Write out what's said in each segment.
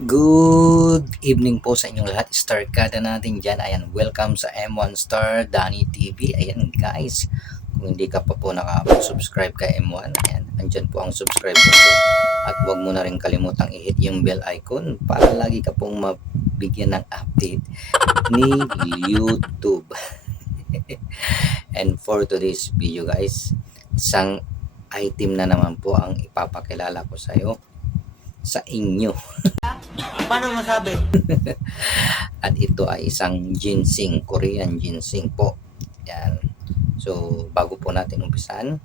Good evening po sa inyong lahat. Star kada natin dyan. Ayan, welcome sa M1 Star Danny TV. Ayan guys, kung hindi ka pa po nakapag-subscribe kay M1, ayan, andyan po ang subscribe button. At huwag mo na rin kalimutang i-hit yung bell icon para lagi ka pong mabigyan ng update ni YouTube. And for today's video guys, isang item na naman po ang ipapakilala ko sa inyo. Paano masabi? At ito ay isang ginseng, Korean ginseng po. Yan. So, bago po natin umpisan,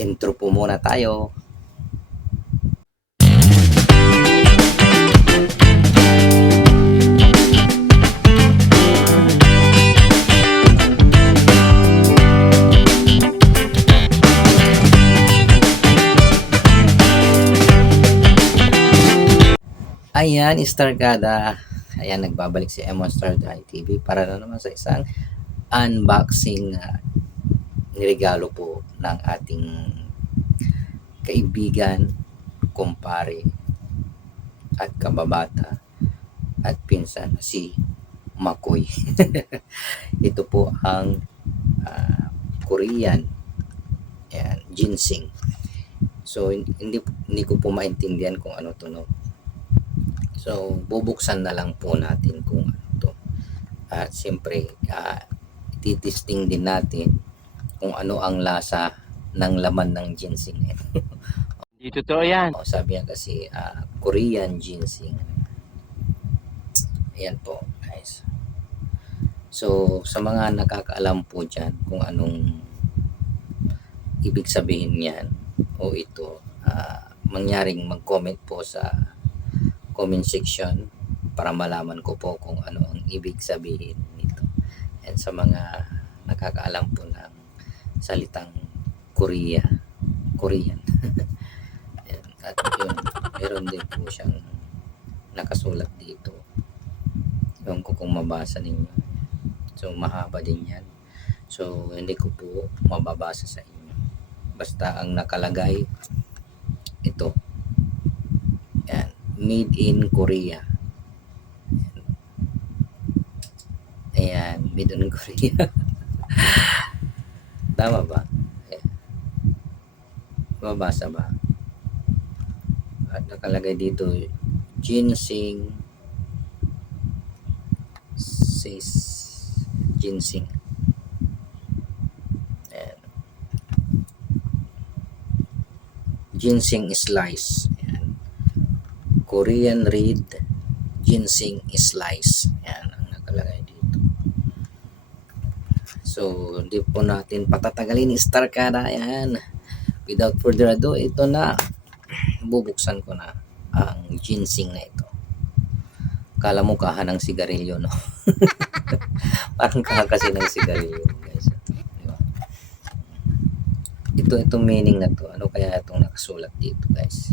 intro po muna tayo. Ayan, Star Kada. Ayan, nagbabalik si M1 Star TV para na naman sa isang unboxing na niregalo po ng ating kaibigan, kumpare, at kababata, at pinsan si Makoy. Ito po ang Korean ginseng. So, hindi ko po maintindihan kung ano to, no? So, bubuksan na lang po natin kung ano to. At siyempre, titesting din natin kung ano ang lasa ng laman ng ginseng. Hindi totoo yan. Sabi niya kasi, Korean ginseng. Ayan po, guys. So, sa mga nakakaalam po dyan kung anong ibig sabihin niyan o ito, mangyaring mag-comment po sa comment section para malaman ko po kung ano ang ibig sabihin nito. And sa mga nakakaalam po ng salitang Korean. At yun, meron din po siyang nakasulat dito. Ewan ko kung mabasa ninyo. So mahaba din yan. So hindi ko po mababasa sa inyo. Basta ang nakalagay ito. Yan. Made in Korea. Ayan, made in Korea. Tama ba? Ayan. Mabasa ba? At nakalagay dito, ginseng says ginseng. Ayan. Ginseng slice. Korean red ginseng slice. Yan ang nakalagay dito. So, hindi po natin patatagalin, Star Kada. Yan. Without further ado, ito na. Bubuksan ko na ang ginseng na ito. Kala mo kaha ng sigarilyo, no? Parang kaha kasi ng sigarilyo, guys. Diba? Itong meaning na to. Ano kaya itong nakasulat dito, guys?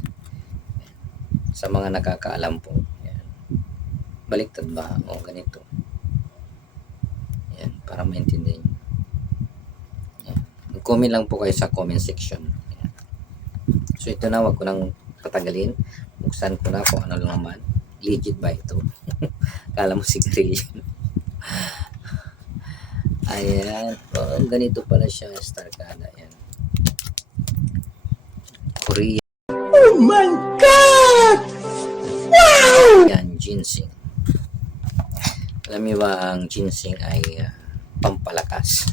Sa mga nakakaalam po. Yan. Baliktad ba? O ganito. Yan, para maintindihan nyo. Yan. Mag-comment lang po kayo sa comment section. Yan. So ito na, wag ko nang patagalin. Buksan ko na kung ano lang naman. Legit ba ito? Kala mo sigarilyo. Ayan. O, ganito pala siya, Star Kada. Yan. Korea. Oh my God! Wow! Yan, ginseng. Alam niyo ba ang ginseng ay pampalakas?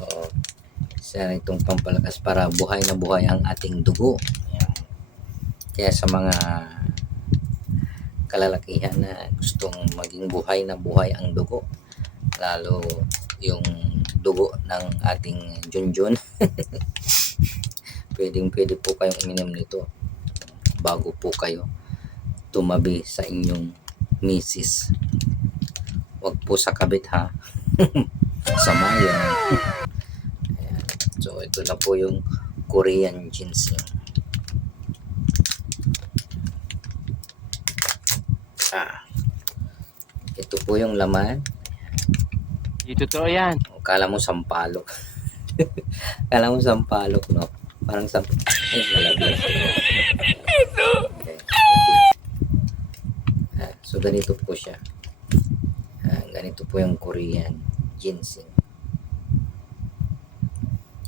Oo. Isa itong pampalakas para buhay na buhay ang ating dugo. Yan. Kaya sa mga kalalakihan na gustong maging buhay na buhay ang dugo, lalo yung dugo ng ating junjun, pwede po kayong uminom nito bago po kayo tumabi sa inyong misis. Wag po sa kabit, ha. Sama yan. Ayan. So ito na po yung Korean ginseng. Ito po yung laman. Hindi totoo yan. Kala mo sampalok. Kala mo sampalok, no? Parang sampalok. Ay, malaglag. Okay. So ganito po siya. Ganito po yung Korean ginseng.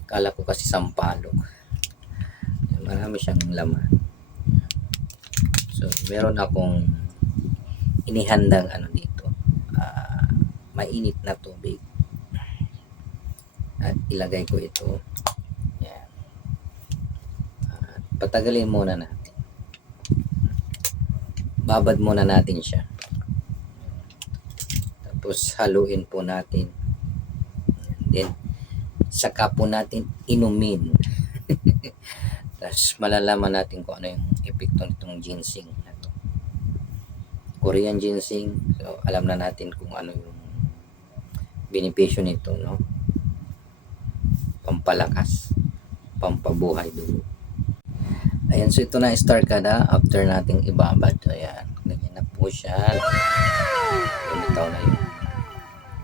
Kala ko kasi sampalok. Marami siyang laman. So meron akong inihandang ano dito. Mainit na tubig. At ilagay ko ito. Yan. Patagalin muna natin. Babad muna natin siya. Tapos haluin po natin. Then saka po natin inumin. Tapos malalaman natin kung ano yung epekto nitong ginseng na to. Korean ginseng. So alam na natin kung ano yung benepisyo nito, no? Pampalakas, pampabuhay dugo. Ayan, so ito na star kada after nating ibabad. Ayan, ganyan na po siya. Lumitaw na yung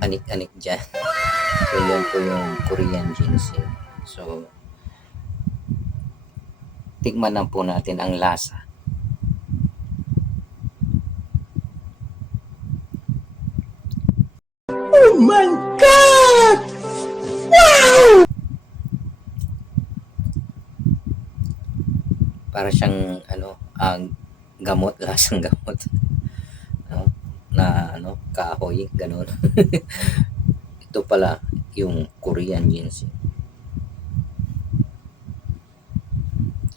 anik-anik dyan. So yan po yung Korean ginseng. So tikman na po natin ang lasa. Oh my God! Para siyang ang gamot, lasang gamot. Na kahoy, ganun. Ito pala yung Korean ginseng.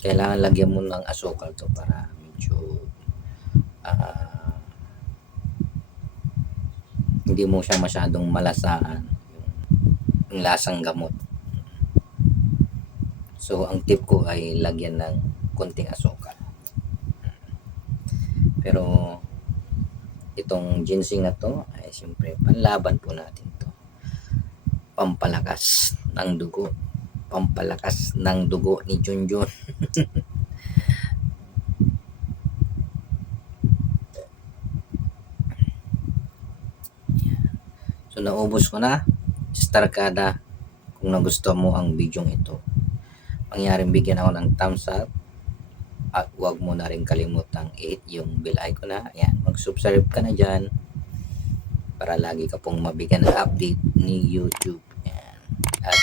Kailangan lagyan mo ng asukal to para medyo hindi mo siya masyadong malasaan yung lasang gamot. So ang tip ko ay lagyan ng konting asukal. Pero itong ginseng na to ay siyempre panlaban po natin to. Pampalakas ng dugo. Pampalakas ng dugo ni Junjun. So naubos ko na. Star kada kung nagustuhan mo ang video ito. Mangyaring bigyan ako ng thumbs up. At huwag mo na rin kalimutang i-hit yung bell icon na. Ayan, mag-subscribe ka na dyan para lagi ka pong mabigyan ng update ni YouTube. Ayan. At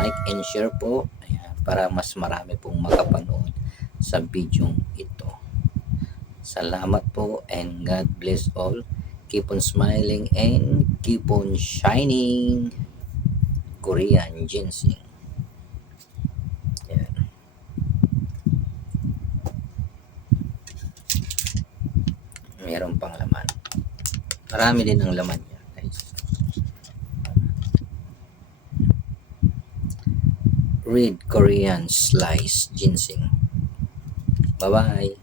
like and share po. Ayan, para mas marami pong makapanood sa video ito. Salamat po and God bless all. Keep on smiling and keep on shining. Korean ginseng. Ayan. Meron pang laman. Marami din ang laman niya, guys. Red Korean slice ginseng. Bye-bye.